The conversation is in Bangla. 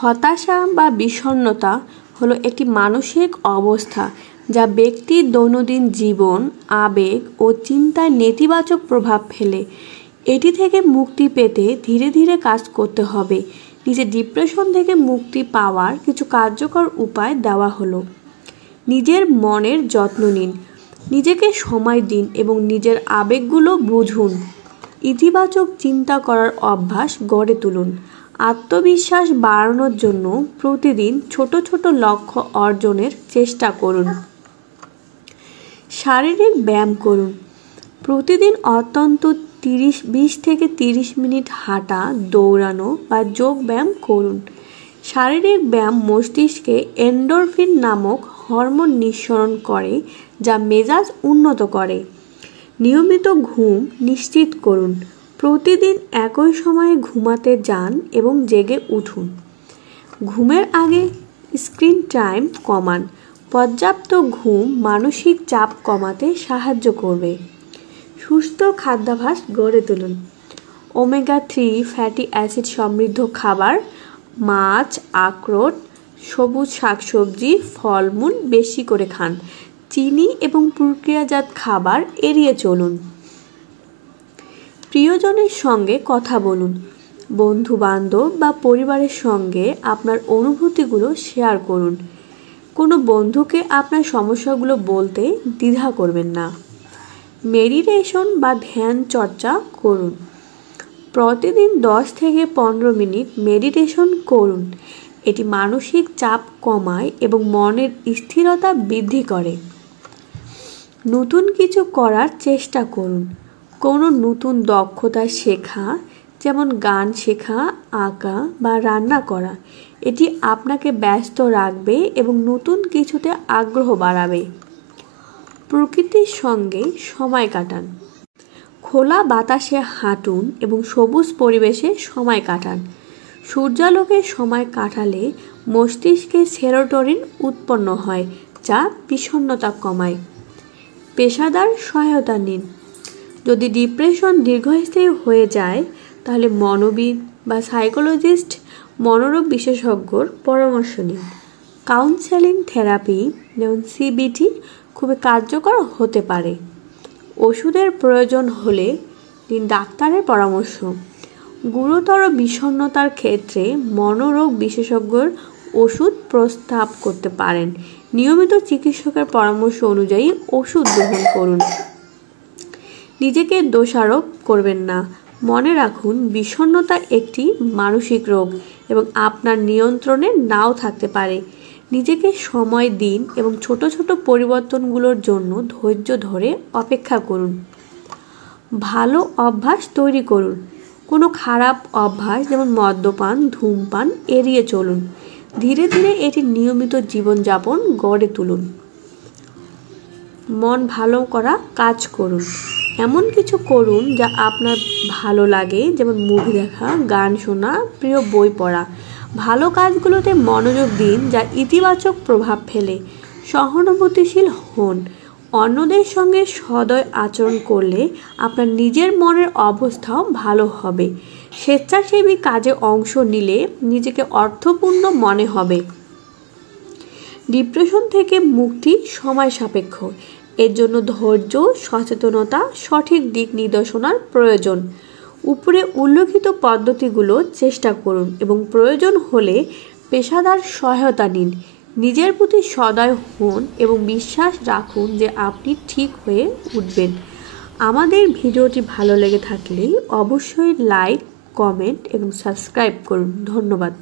হতাশা বা বিষণ্ণতা হলো একটি মানসিক অবস্থা যা ব্যক্তির দৈনন্দিন জীবন, আবেগ ও চিন্তায় নেতিবাচক প্রভাব ফেলে। এটি থেকে মুক্তি পেতে ধীরে ধীরে কাজ করতে হবে। নিজের ডিপ্রেশন থেকে মুক্তি পাওয়ার কিছু কার্যকর উপায় দেওয়া হলো। নিজের মনের যত্ন নিন, নিজেকে সময় দিন এবং নিজের আবেগগুলো বুঝুন। ইতিবাচক চিন্তা করার অভ্যাস গড়ে তুলুন। আত্মবিশ্বাস বাড়ানোর জন্য প্রতিদিন ছোট ছোট লক্ষ্য অর্জনের চেষ্টা করুন। শারীরিক ব্যায়াম করুন। প্রতিদিন অন্তত 20 থেকে 30 মিনিট হাঁটা, দৌড়ানো বা যোগ ব্যায়াম করুন। শারীরিক ব্যায়াম মস্তিষ্কে এন্ডোরফিন নামক হরমোন নিঃসরণ করে, যা মেজাজ উন্নত করে। নিয়মিত ঘুম নিশ্চিত করুন। প্রতিদিন একই সময়ে ঘুমাতে যান এবং জেগে উঠুন। ঘুমের আগে স্ক্রিন টাইম কমান। পর্যাপ্ত ঘুম মানসিক চাপ কমাতে সাহায্য করবে। সুস্থ খাদ্যাভ্যাস গড়ে তুলুন। ওমেগা 3 ফ্যাটি অ্যাসিড সমৃদ্ধ খাবার, মাছ, আখরোট, সবুজ শাকসবজি, ফলমূল বেশি করে খান। চিনি এবং প্রক্রিয়াজাত খাবার এড়িয়ে চলুন। প্রিয়জনের সঙ্গে কথা বলুন। বন্ধু বান্ধব বা পরিবারের সঙ্গে আপনার অনুভূতিগুলো শেয়ার করুন। কোনো বন্ধুকে আপনার সমস্যাগুলো বলতে দ্বিধা করবেন না। মেডিটেশন বা ধ্যান চর্চা করুন। প্রতিদিন 10 থেকে 15 মিনিট মেডিটেশন করুন। এটি মানসিক চাপ কমায় এবং মনের স্থিরতা বৃদ্ধি করে। নতুন কিছু করার চেষ্টা করুন। কোনো নতুন দক্ষতা শেখা, যেমন গান শেখা, আঁকা বা রান্না করা, এটি আপনাকে ব্যস্ত রাখবে এবং নতুন কিছুতে আগ্রহ বাড়াবে। প্রকৃতির সঙ্গে সময় কাটান। খোলা বাতাসে হাঁটুন এবং সবুজ পরিবেশে সময় কাটান। সূর্যালোকে সময় কাটালে মস্তিষ্কে সেরোটোনিন উৎপন্ন হয়, যা বিষণ্ণতা কমায়। পেশাদার সহায়তা নিন। যদি ডিপ্রেশন দীর্ঘস্থায়ী হয়ে যায়, তাহলে মনোবিদ বা সাইকোলজিস্ট, মনোরোগ বিশেষজ্ঞর পরামর্শ নিন। কাউন্সেলিং থেরাপি যেমন CBT খুবই কার্যকর হতে পারে। ওষুধের প্রয়োজন হলে নিন ডাক্তারের পরামর্শ। গুরুতর বিষণ্ণতার ক্ষেত্রে মনোরোগ বিশেষজ্ঞর ওষুধ প্রস্তাব করতে পারেন। নিয়মিত চিকিৎসকের পরামর্শ অনুযায়ী ওষুধ গ্রহণ করুন। নিজেকে দোষারোপ করবেন না। মনে রাখুন, বিষণ্ণতা একটি মানসিক রোগ এবং আপনার নিয়ন্ত্রণে নাও থাকতে পারে। নিজেকে সময় দিন এবং ছোট ছোট পরিবর্তনগুলোর জন্য ধৈর্য ধরে অপেক্ষা করুন। ভালো অভ্যাস তৈরি করুন। কোনো খারাপ অভ্যাস যেমন মদ্যপান, ধূমপান এড়িয়ে চলুন। ধীরে ধীরে এটি নিয়মিত জীবনযাপন গড়ে তুলুন। মন ভালো করা কাজ করুন। এমন কিছু করুন যা আপনার ভালো লাগে, যেমন মুভি দেখা, গান শোনা, প্রিয় বই পড়া। ভালো কাজগুলোতে মনোযোগ দিন যা ইতিবাচক প্রভাব ফেলে। সহানুভূতিশীল হন। অন্যদের সঙ্গে সদয় আচরণ করলে আপনার নিজের মনের অবস্থাও ভালো হবে। স্বেচ্ছাসেবী কাজে অংশ নিলে নিজেকে অর্থপূর্ণ মনে হবে। ডিপ্রেশন থেকে মুক্তি সময় সাপেক্ষ। এর জন্য ধৈর্য, সচেতনতা, সঠিক দিক নির্দেশনার প্রয়োজন। উপরে উল্লেখিত পদ্ধতিগুলো চেষ্টা করুন এবং প্রয়োজন হলে পেশাদার সহায়তা নিন। নিজের প্রতি সদয় হন এবং বিশ্বাস রাখুন যে আপনি ঠিক হয়ে উঠবেন। আমাদের ভিডিওটি ভালো লেগে থাকলে অবশ্যই লাইক, কমেন্ট এবং সাবস্ক্রাইব করুন। ধন্যবাদ।